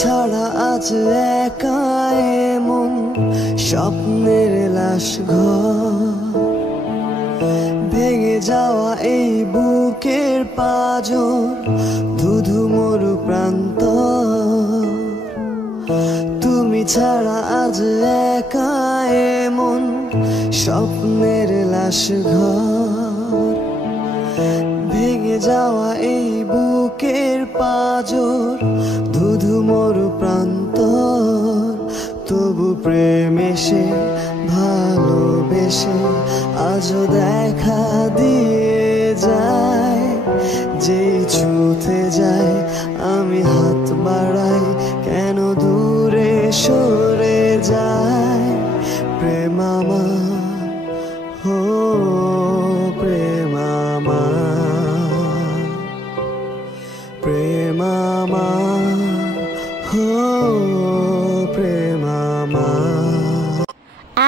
ছাড়া আজ একা এমন স্বপ্নের লাশ ঘর, ভেঙে যাওয়া এই বুকের পাঁজর, ধুধু মরু প্রান্ত। তুমি ছাড়া আজ একা এমন স্বপ্নের লাশ ঘর, ভেঙে যাওয়া এই বুকের পাঁজর, ধুধু মরু প্রান্তর। তবু প্রেম এসে ভালোবেসে আজও দেখা দিয়ে যায়, যেই ছুঁতে যায় আমি হাত বাড়াই কেন দূরে সরে যায়। প্রেম আমার, হো প্রেম আমার, প্রেম আমার, হো প্রেম আমার।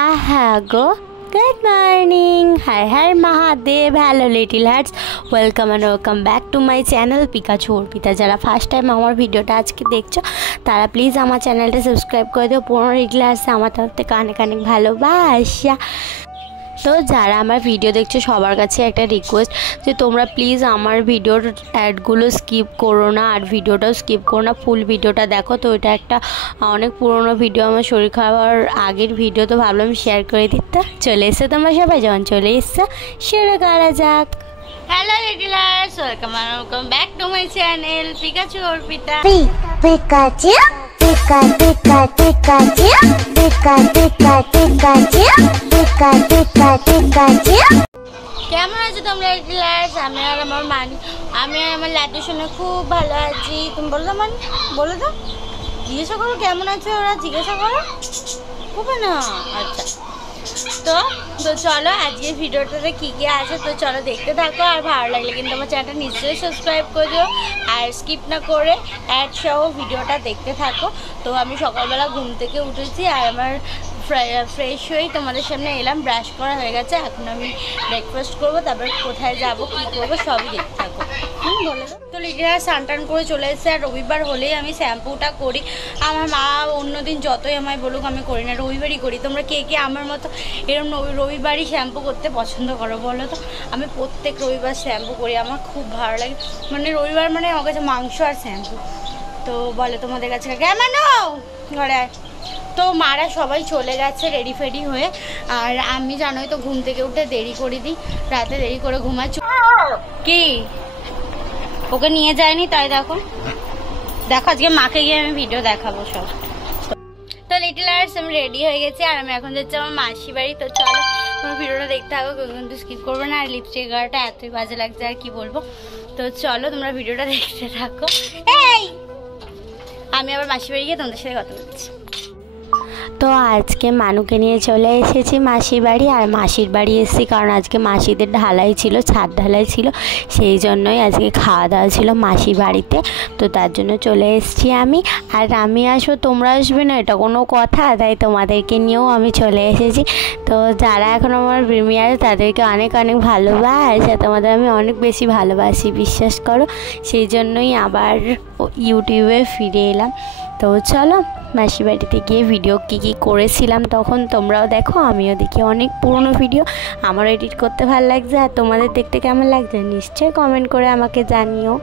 আহা গো, good morning, hi hi Mahadev, hello little hearts, welcome and welcome back to my channel Pikachu Arpita. যারা ফার্স্ট টাইম আমার ভিডিওটা আজকে দেখছো তারা প্লিজ আমার চ্যানেলটা সাবস্ক্রাইব করে দিও। পুরো লিটিল হার্টসে আমার তরফ থেকে অনেক অনেক ভালোবাসা। তো যারা আমার ভিডিও দেখছো সবার কাছে একটা রিকোয়েস্ট যে তোমরা প্লিজ আমার ভিডিওর অ্যাডগুলো স্কিপ করো না, আর ভিডিওটাও স্কিপ করো না, ফুল ভিডিওটা দেখো। তো এটা একটা অনেক পুরনো ভিডিও, আমার শরীর খাওয়ার আগের ভিডিও, তো ভাবলাম শেয়ার করে দিতে। চলে এসছে তোমরা সবাই, যখন চলে এসছে শুরু করা যাক। Hello little hearts, welcome and welcome back to my channel Pikachu Arpita. Pikachu pika pika Pikachu pika pika Pikachu pika pika Pikachu. কেমন আছো তোমরা লিটল হার্টস? আমি আর আমার লাড্ডু শুনে খুব ভালো আছি। তুমি বলো তো বলো তো, জিজ্ঞাসা করো কেমন আছো, ওরা জিজ্ঞাসা করো খুব না। আচ্ছা, তো চলো আজকের ভিডিওটাতে কী কী আছে তো চলো দেখতে থাকো। আর ভালো লাগলে কিন্তু আমার চ্যানেলটা নিশ্চয়ই সাবস্ক্রাইব করে দিও, আর স্কিপ না করে অ্যাড সহ ভিডিওটা দেখতে থাকো। তো আমি সকালবেলা ঘুম থেকে উঠেছি আর আমার ফ্রেশ হয়েই তোমাদের সামনে এলাম, ব্রাশ করা হয়ে গেছে। এখন আমি ব্রেকফাস্ট করবো, তারপর কোথায় যাবো কী করবো সবই দেখতে থাকো। বলে দাও। তো লিটিল স্নান টান করে চলে এসেছে, আর রবিবার হলেই আমি শ্যাম্পুটা করি। আমার মা অন্যদিন যতই আমায় বলুক আমি করি না, রবিবারই করি। তোমরা কে কে আমার মতো এরকম রবিবারই শ্যাম্পু করতে পছন্দ করো বলো তো? আমি প্রত্যেক রবিবার শ্যাম্পু করি, আমার খুব ভালো লাগে। মানে রবিবার মানে আমার কাছে মাংস আর শ্যাম্পু। তো বলে তোমাদের কাছে কেমন ঘরে। তো মারা সবাই চলে গেছে রেডি ফেডি হয়ে, আর আমি জানোই তো ঘুম থেকে উঠে দেরি করে দিই, রাতে দেরি করে ঘুমাচ্ছি। কি ওকে নিয়ে যায়নি তাই দেখো আজকে মাকে গিয়ে আমি ভিডিও দেখাবো সব। তো লিটল হার্টস আমি রেডি হয়ে গেছি, আর আমি এখন যাচ্ছি আমার মাসি বাড়ি। তো চলো তোমার ভিডিওটা দেখতে থাকো, কিন্তু স্কিপ করবো না। আর লিপস্টিক গাড়াটা এতই বাজে লাগছে আর কি বলবো। তো চলো তোমরা ভিডিওটা দেখতে থাকো। এই আমি আবার মাসি বাড়ি গিয়ে তোমাদের সাথে কথা বলছি। তো আজকে মানুকে নিয়ে চলে এসেছি মাসির বাড়ি, আর মাসির বাড়ি এসেছি কারণ আজকে মাসিদের ঢালাই ছিল, ছাদ ঢালাই ছিল, সেই জন্যই আজকে খাওয়া দাওয়া ছিল মাসির বাড়িতে। তো তার জন্য চলে এসেছি আমি। আর আমি আসবো তোমরা আসবে না এটা কোনো কথা, তাই তোমাদেরকে নিয়েও আমি চলে এসেছি। তো যারা এখন আমার প্রিমিয়ার তাদেরকে অনেক অনেক ভালোবাসা, তোমাদের আমি অনেক বেশি ভালোবাসি, বিশ্বাস করো। সেই জন্যই আবার ইউটিউবে ফিরে এলাম। তো চলো মাসি বাড়িতে গিয়ে ভিডিও কী কী করেছিলাম তখন তোমরাও দেখো, আমিও দেখি। অনেক পুরনো ভিডিও, আমারও এডিট করতে ভালো লাগছে, আর তোমাদের দেখতে কেমন লাগছে নিশ্চয়ই কমেন্ট করে আমাকে জানিও।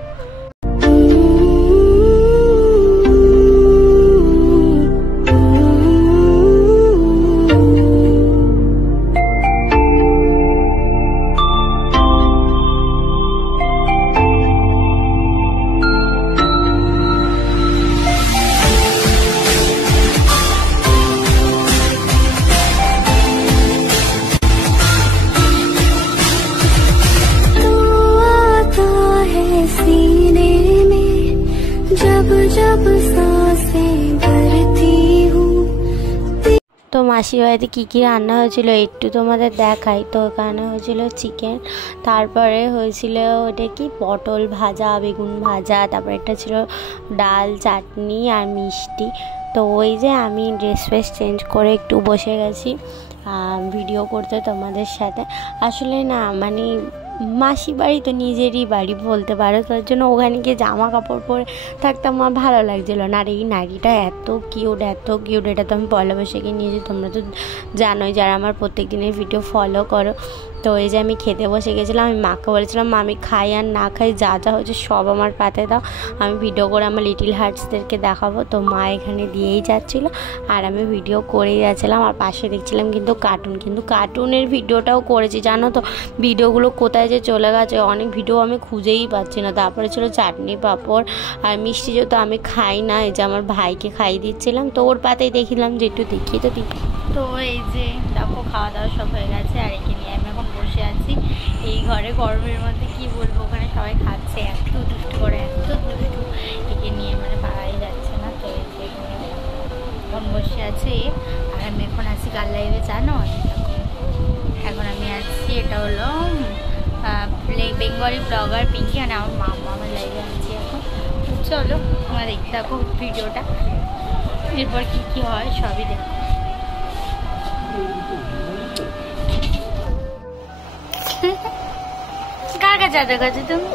তো মাসির বাড়িতে কী কী রান্না হয়েছিল একটু তোমাদের দেখাই। তো এখানে হয়েছিল চিকেন, তারপরে হয়েছিল ওটা কি পটল ভাজা, বেগুন ভাজা, তারপরে এটা ছিল ডাল, চাটনি আর মিষ্টি। তো ওই যে আমি ড্রেস ফ্রেস চেঞ্জ করে একটু বসে গেছি ভিডিও করতে তোমাদের সাথে। আসলে না মানে মাসি বাড়ি তো নিজেরই বাড়ি বলতে পারো, তার জন্য ওখানে গিয়ে জামা কাপড় পরে থাকতে আমার ভালো লাগছিলো না। আর এই নারীটা এত কিউট, এটা তো আমি পয়লা বৈশাখে নিয়েছি, তোমরা তো জানোই যারা আমার প্রত্যেক দিনের ভিডিও ফলো করো। তো এই যে আমি খেতে বসে গেছিলাম, আমি মাকে বলেছিলাম মা আমি খাই আর না খাই যা যা হয়েছে সব আমার পাতে দাও, আমি ভিডিও করে আমার লিটিল হার্টসদেরকে দেখাবো। তো মা এখানে দিয়েই যাচ্ছিলো আর আমি ভিডিও করেই যাচ্ছিলাম। আর পাশে দেখছিলাম কিন্তু কার্টুনের ভিডিওটাও করেছি জানো তো। ভিডিওগুলো কোথায় যে চলে গেছে, অনেক ভিডিও আমি খুঁজেই পাচ্ছি না। তারপরে ছিল চাটনি পাঁপড় আর মিষ্টি, যেহেতু আমি খাই না, এই যে আমার ভাইকে খাইয়ে দিচ্ছিলাম, তো ওর পাতেই দেখিলাম যে একটু দেখিয়ে তো দিই। তো এই যে দেখো খাওয়া দাওয়া সব হয়ে গেছে, আর একে নিয়ে আমি এখন বসে আছি এই ঘরে। গরমের মধ্যে কি বলবো, ওখানে সবাই খাচ্ছে, এত দুষ্টু করে, এত দুষ্টু, একে নিয়ে মানে পাড়াই যাচ্ছে না। তো এই যে এখন বসে আছে, আর আমি এখন আছি কার লাইভে জানো, এখন আমি আছি, এটা হলো বেঙ্গলি ব্লগার পিঙ্কি, আর আমার মামা আমার লাইভে আছি এখন। চলো তোমরা দেখতে থাকো ভিডিওটা, এরপর কি কি হয় সবই দেখো। কার কাছে আদর করছো তুমি?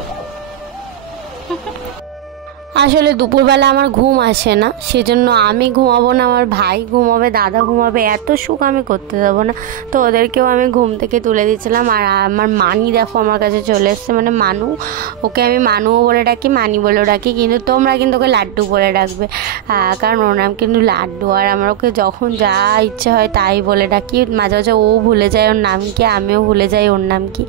আসলে দুপুরবেলা আমার ঘুম আসে না, সেজন্য আমি ঘুমাবো না, আমার ভাই ঘুমাবে, দাদা ঘুমাবে, এত সুখ আমি করতে দেবো না। তো ওদেরকেও আমি ঘুম থেকে তুলে দিচ্ছিলাম। আর আমার মানি দেখো আমার কাছে চলে এসছে, মানে মানু, ওকে আমি মানুও বলে ডাকি, মানি বলেও ডাকি, কিন্তু তোমরা কিন্তু ওকে লাড্ডু বলে ডাকবে, কারণ ওর নাম কিন্তু লাড্ডু। আর আমার ওকে যখন যা ইচ্ছে হয় তাই বলে ডাকি, মাঝে মাঝে ও ভুলে যায় ওর নাম কি, আমিও ভুলে যাই ওর নাম কি।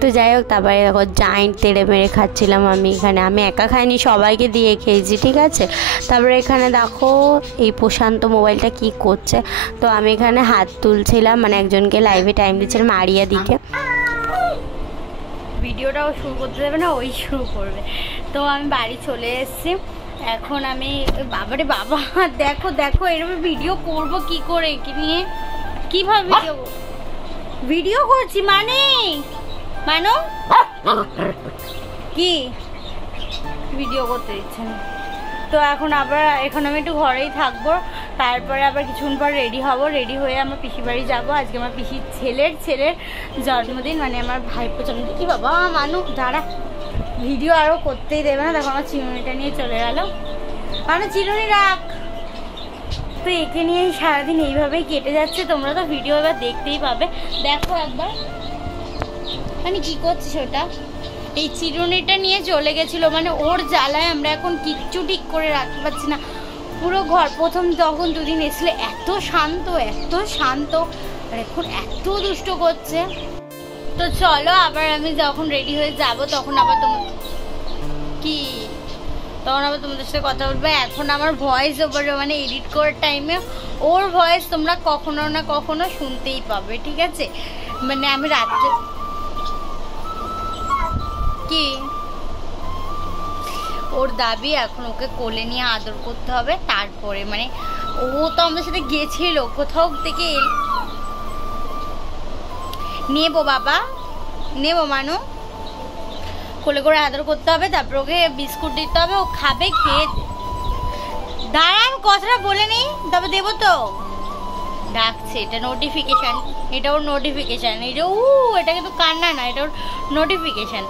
তো যাই হোক, তারপরে দেখো জায়েন্ট তেড়ে মেরে খাচ্ছিলাম আমি এখানে, আমি একা খাইনি, সবাইকে দিয়ে খেয়েছি, ঠিক আছে। তারপরে এখানে দেখো এই প্রশান্ত মোবাইলটা কি করছে, তো আমি এখানে হাত তুলছিলাম, মানে একজনকে লাইভে টাইম দিচ্ছিলাম, আরিয়া দিকে। ভিডিওটাও শুরু করতে দেবে না, ওই শুরু করবে। তো আমি বাড়ি চলে এসেছি, এখন আমি বাবারে বাবা দেখো দেখো এরকম ভিডিও করব কি করে, কি নিয়ে কিভাবে ভিডিও করছি, মানে কি ভিডিও করতে দিচ্ছে না। তো এখন আমি একটু ঘরেই থাকবো, তারপরে আবার কিছুক্ষণ পর রেডি হব, রেডি হয়ে আমার পিসি বাড়ি যাবো। আজকে আমার পিসির ছেলের জন্মদিন, মানে আমার ভাইপো জন্মদিন। কি বাবা মানু দাঁড়া, ভিডিও আরও করতেই দেবে না, দেখো আমার চিরুনিটা নিয়ে চলে গেল, মানে চিরুনি রাখ। তো একে নিয়েই সারাদিন এইভাবেই কেটে যাচ্ছে, তোমরা তো ভিডিও এবার দেখতেই পাবে, দেখো একবার। মানে কি করছিস ওটা? এই চিরুনিটা নিয়ে চলে গেছিলো, মানে ওর জ্বালায় আমরা এখন কিচ্ছু ঠিক করে রাখতে পারছি না পুরো ঘর। প্রথম যখন দুদিন এসলে এত শান্ত, আর এখন এত দুষ্ট করছে। তো চলো আবার আমি যখন রেডি হয়ে যাব তখন আবার তোমাদের সাথে কথা বলবো। এখন আমার ভয়েস ওভারে মানে এডিট করার টাইমে ওর ভয়েস তোমরা কখনো না কখনো শুনতেই পাবে, ঠিক আছে। মানে আমি রাত্রে কি ওর দাবি এখন ওকে কোলে নিয়ে আদর করতে হবে, তারপরে মানে ও তো আমাদের সাথে গেছিল কোথাও থেকে, নেবো বাবা নেবো মানু, কোলে করে আদর করতে হবে, তারপর ওকে বিস্কুট দিতে হবে, ও খাবে, খেয়ে দাঁড়া আমি কথাটা বলে নেই তবে দেবো। তো ডাকছে, এটা নোটিফিকেশান, এটা ওর নোটিফিকেশান, এটা কিন্তু কান্না না, এটা ওর নোটিফিকেশান।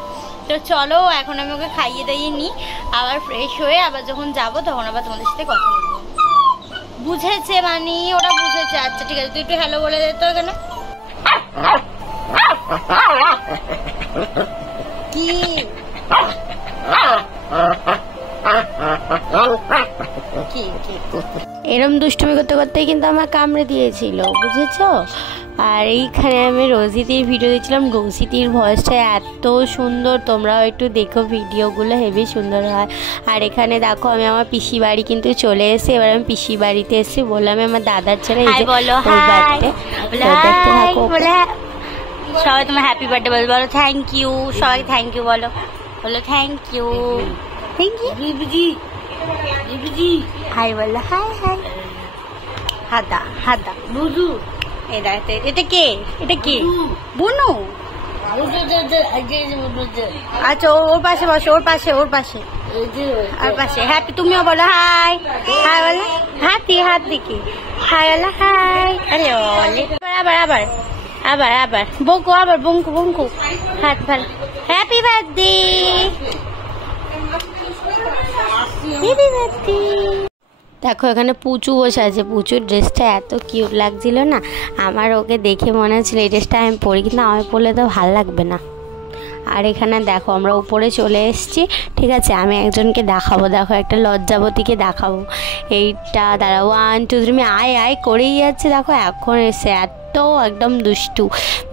তো চলো এখন আমি ওকে খাইয়ে দাইয়ে নিই, আবার ফ্রেশ হয়ে আবার যখন যাবো তখন আবার তোমাদের সাথে কথা বলবো। বুঝেছে মানে ওরা বুঝেছে, আচ্ছা ঠিক আছে, তুই একটু হ্যালো বলে দে তো এখানে। কি এরম দুষ্টুমি করতে করতেই কিন্তু আমার কামড়ে দিয়েছিল, বুঝেছো। আর এইখানে আমি রোজিতির ভিডিও দিচ্ছিলাম, রোজিতির ভয়েসটা এত সুন্দর, তোমরাও একটু দেখো ভিডিওগুলো, হেভি সুন্দর হয়। আর এখানে দেখো আমি আমার পিসি বাড়ি কিন্তু চলে এসেছি, এবার আমি পিসি বাড়িতে এসেছি, বললাম আমার দাদার ছেলে সবাই তোমার হ্যাপি বার্থডে বলো, থ্যাংক ইউ, সবাই থ্যাংক ইউ বলো থ্যাংক ইউ, হাই বলো, হাই হাই, হাদা বুঝু, এটা কে বুনু, আচ্ছা ওর পাশে বসো, ওর পাশে হ্যাপি, তুমিও বলো হাই বলো, হাত দেখি হাই বলো, হাই, আরে আবার আবার আবার বঙ্কু, আবার বঙ্কু বঙ্কু, হাত ভালো। Happy birthday, happy birthday. দেখো এখানে পুচু বসে আছে। পুচুর ড্রেসটা এত কিউট লাগছিল না, আমার ওকে দেখে মনে হচ্ছিল এই ড্রেসটা আমি পরি, কিন্তু আমি পরলে তো ভালো লাগবে না। আর এখানে দেখো আমরা উপরে চলে এসেছি, ঠিক আছে। আমি একজনকে দেখাবো, দেখো একটা লজ্জাবতীকে দেখাবো। এইটা দাঁড়া, 1 2 3 আয় আয় করেই যাচ্ছে, দেখো এখন এসে এত একদম দুষ্টু।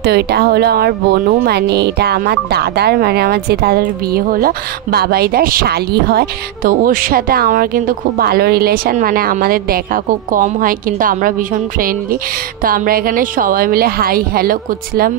তো এটা হলো আমার বনু, মানে এটা আমার দাদার, মানে আমার যে দাদার বিয়ে হলো বাবাইদার শালি হয়। তো ওর সাথে আমার কিন্তু খুব ভালো রিলেশান, মানে আমাদের দেখা খুব কম হয় কিন্তু আমরা ভীষণ ফ্রেন্ডলি। তো আমরা এখানে সবাই মিলে হাই হ্যালো করছিলাম,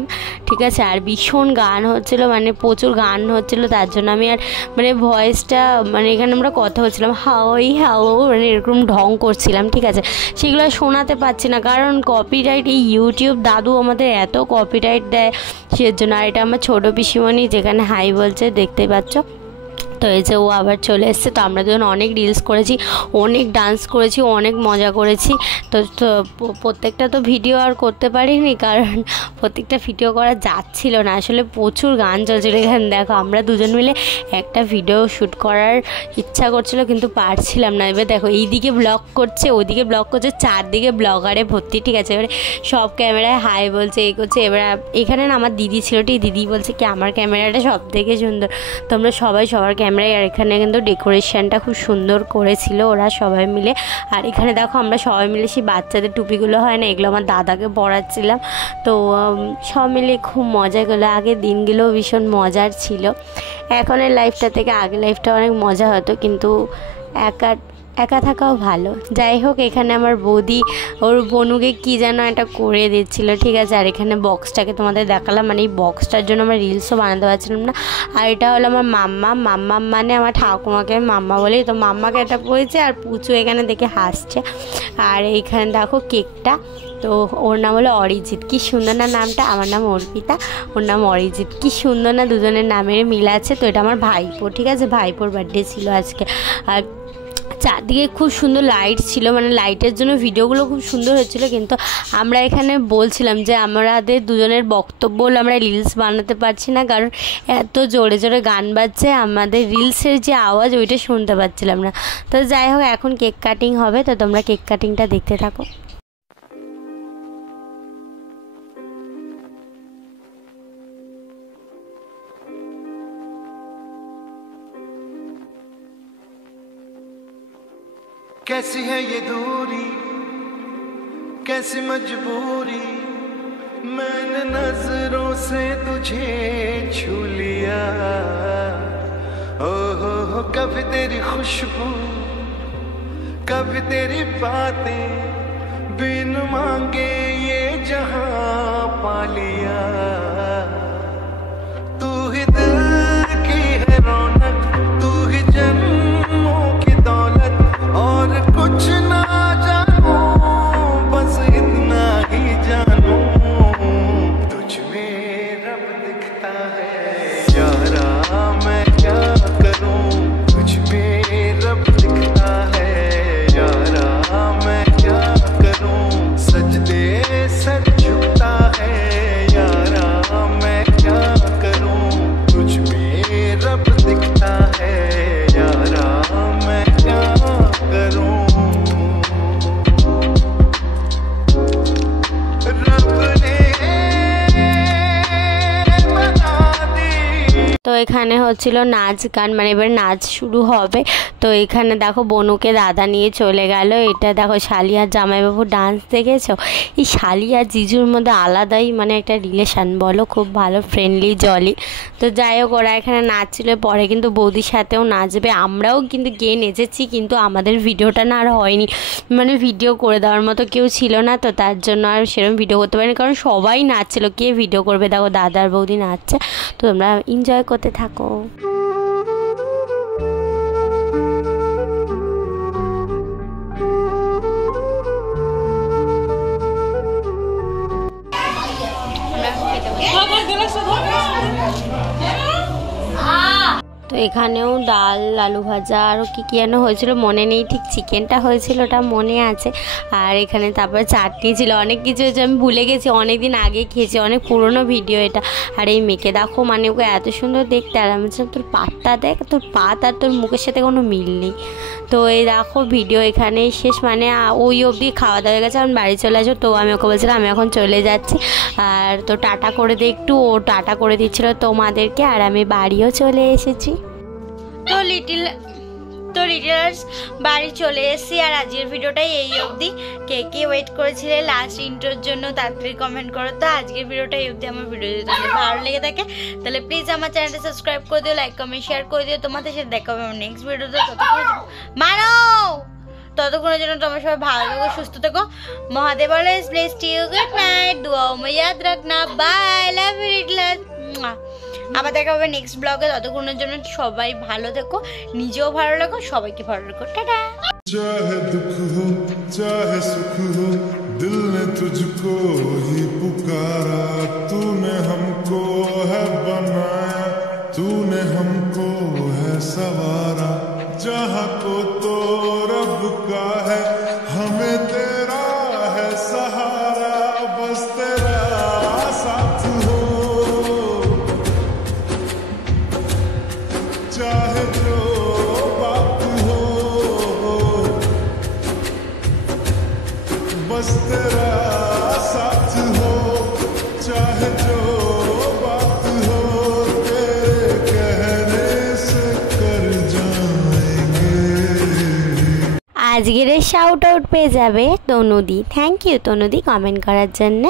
ঠিক আছে। আর ভীষণ গান হচ্ছিলো, মানে প্রচুর গান হচ্ছিলো, তার জন্য আমি আর মানে ভয়েসটা, মানে এখানে আমরা কথা বলছিলাম হাওয়াই হাও, মানে এরকম ঢং করছিলাম, ঠিক আছে। সেগুলো শোনাতে পারছি না কারণ কপিরাইট, এই ইউটিউব দাদু আমাদের এত কপিরাইট দেয় সেজন্য। আর এটা আমার ছোটো পিসিমণি যেখানে হাই বলছে, দেখতে পাচ্ছ। তো এই যে ও আবার চলে এসছে। তো আমরা দুজন অনেক রিলস করেছি, অনেক ডান্স করেছি, অনেক মজা করেছি। তো প্রত্যেকটা তো ভিডিও আর করতে পারিনি কারণ প্রত্যেকটা ভিডিও করা যাচ্ছিল না, আসলে প্রচুর গান চলছিল। এখানে দেখো আমরা দুজন মিলে একটা ভিডিও শ্যুট করার ইচ্ছা করছিল কিন্তু পারছিলাম না। এবার দেখো এইদিকে ব্লগ করছে, ওইদিকে ব্লগ করছে, চারদিকে ব্লগারে ভর্তি, ঠিক আছে। এবারে সব ক্যামেরায় হাই বলছে, এই করছে। এবার এখানে না আমার দিদি ছিল, ঠিক দিদি বলছে কি আমার ক্যামেরাটা সব থেকে সুন্দর, তোমরা সবাই সবার ক্যামেরায়। আর এখানে কিন্তু ডেকোরেশনটা খুব সুন্দর করেছিল ওরা সবাই মিলে। আর এখানে দেখো আমরা সবাই মিলে সেই বাচ্চাদের টুপিগুলো হয় না, এগুলো আমার দাদাকে পরাচ্ছিলাম। তো সব মিলে খুব মজা গেলো। আগের দিনগুলো ভীষণ মজার ছিল, এখনের লাইফটা থেকে আগের লাইফটা অনেক মজা হতো, কিন্তু একা থাকাও ভালো। যাই হোক, এখানে আমার বৌদি ওর বনুকে কী যেন একটা করে দিচ্ছিল, ঠিক আছে। আর এখানে বক্সটাকে তোমাদের দেখালাম, মানে এই বক্সটার জন্য আমরা রিলসও বানাতে পারছিলাম না। আর এটা হলো আমার মাম্মা, মানে আমার ঠাকুমাকে মাম্মা বলি। তো মাম্মাকে এটা পড়েছে, আর পুচু এখানে দেখে হাসছে। আর এইখানে দেখো কেকটা, তো ওর নাম হলো অরিজিৎ। কি সুন্দর না নামটা, আমার নাম অর্পিতা, ওর নাম অরিজিৎ। কি সুন্দর না, দুজনের নামের মিল আছে। তো এটা আমার ভাইপো, ঠিক আছে, ভাইপোর বার্থডে ছিল আজকে। আর চারদিকে খুব সুন্দর লাইট ছিল, মানে লাইটের জন্য ভিডিওগুলো খুব সুন্দর হচ্ছিলো। কিন্তু আমরা এখানে বলছিলাম যে আমাদের দুজনের বক্তব্য হলো আমরা রিলস বানাতে পারছি না কারণ এত জোরে জোরে গান বাজছে, আমাদের রিলসের যে আওয়াজ ওইটা শুনতে পাচ্ছিলাম না। তো যাই হোক, এখন কেক কাটিং হবে, তো তোমরা কেক কাটিংটা দেখতে থাকো। कैसी है ये दूरी, कैसी मजबूरी, मैंने नजरों से तुझे छू लिया। ओ हो, कभी तेरी खुशबू, कभी तेरी बातें, बिन मांगे ये जहां पा लिया। तू ही दिल की है रौनक, तू ही जन्मों की दौलत, और कुछ ना जानू, बस इतना ही जानू, तुझ में रब दिखता है यारा, मैं क्या करूं, तुझ में रब दिखता है यारा, मैं क्या करूं, सजदे सर झुकता है यारा, मैं क्या करूं, तुझ में रब दिखता है यारा, मैं क्या करूं। তো এখানে হচ্ছিল নাচ গান, মানে এবার নাচ শুরু হবে। তো এখানে দেখো বনুকে দাদা নিয়ে চলে গেল। এটা দেখো শালি আর জামাইবাবু ডান্স দেখেছো, এই শালি আর জিজুর মধ্যে আলাদাই মানে একটা রিলেশান বলো, খুব ভালো ফ্রেন্ডলি জলি। তো যাই হোক, ওরা এখানে নাচছিল, পরে কিন্তু বৌদির সাথেও নাচবে। আমরাও কিন্তু গিয়ে নেচেছি, কিন্তু আমাদের ভিডিওটা না আর হয়নি, মানে ভিডিও করে দেওয়ার মতো কেউ ছিল না, তো তার জন্য আর সেরকম ভিডিও করতে পারিনি কারণ সবাই নাচছিল, কে ভিডিও করবে। দেখো দাদা আর বৌদি নাচছে, তো তোমরা এনজয় করতে থাকো। তো এখানেও ডাল, আলু ভাজা আরও কী কী যেন হয়েছিল মনে নেই, ঠিক চিকেনটা হয়েছিল ওটা মনে আছে। আর এখানে তারপরে চাটনি ছিল, অনেক কিছু হয়েছে আমি ভুলে গেছি, অনেক দিন আগে খেয়েছি, অনেক পুরনো ভিডিও এটা। আর এই মেয়েকে দেখো, মানে ওকে এত সুন্দর দেখতে, আর আমি বলছিলাম তোর পাতটা দেখ, তোর পাত আর তোর মুখের সাথে কোনো মিল নেই। তো এই দেখো ভিডিও এখানেই শেষ, মানে ওই অবধি খাওয়া দাওয়া হয়ে গেছে, আমি বাড়ি চলে আসবো। তো আমি ওকে বলছিলাম আমি এখন চলে যাচ্ছি, আর তো টাটা করে দে একটু, ও টাটা করে দিচ্ছিলো তোমাদেরকে, আর আমি বাড়িও চলে এসেছি। তো লিটলার্স বাড়ি চলে এসেছি, আর আজকের ভিডিওটাই এই অবধি। কে কে ওয়েট করেছিলে লাস্ট ইন্ট্রোর জন্য তাড়াতাড়ি কমেন্ট করো। তো আজকের ভিডিওটা এই অবধি। আমার ভিডিও যদি তোমাদের ভালো লেগে থাকে তাহলে প্লিজ আমার চ্যানেলটা সাবস্ক্রাইব করে দিও, লাইক কমেন্ট শেয়ার করে দিও। তোমাদের সাথে দেখা হবে আমার নেক্সট ভিডিওতে। ততক্ষণের জন্য তোমরা সবাই ভালো থেকো, সুস্থ থেকো। Mahadev always bless you, good night, দুআও মে ইয়াদ রাখনা, বাই, লাভ ইউ লিটলার্স। আবার দেখা হবে নেক্সট ব্লগে। ততক্ষণের জন্য সবাই ভালো থেকো, নিজেও ভালো লাগো, সবাইকে ভালো লাগো। টাটা। चाहे दुख हो चाहे सुख हो, दिल ने तुझको ही पुकारा, तूने हमको है बनाया, तूने हमको है सवारा, जहाँ को तो रब का है, हमें तेरा है सहारा, बस तेरा साथ हो, चाहे जो बात हो, बस तेरा साथ हो, चाहे जो बात हो, तेरे कहने से कर जाएंगे। আজকের শাউট আউট পেয়ে যাবে তনুদি। থ্যাংক ইউ তনুদি কমেন্ট করার জন্য।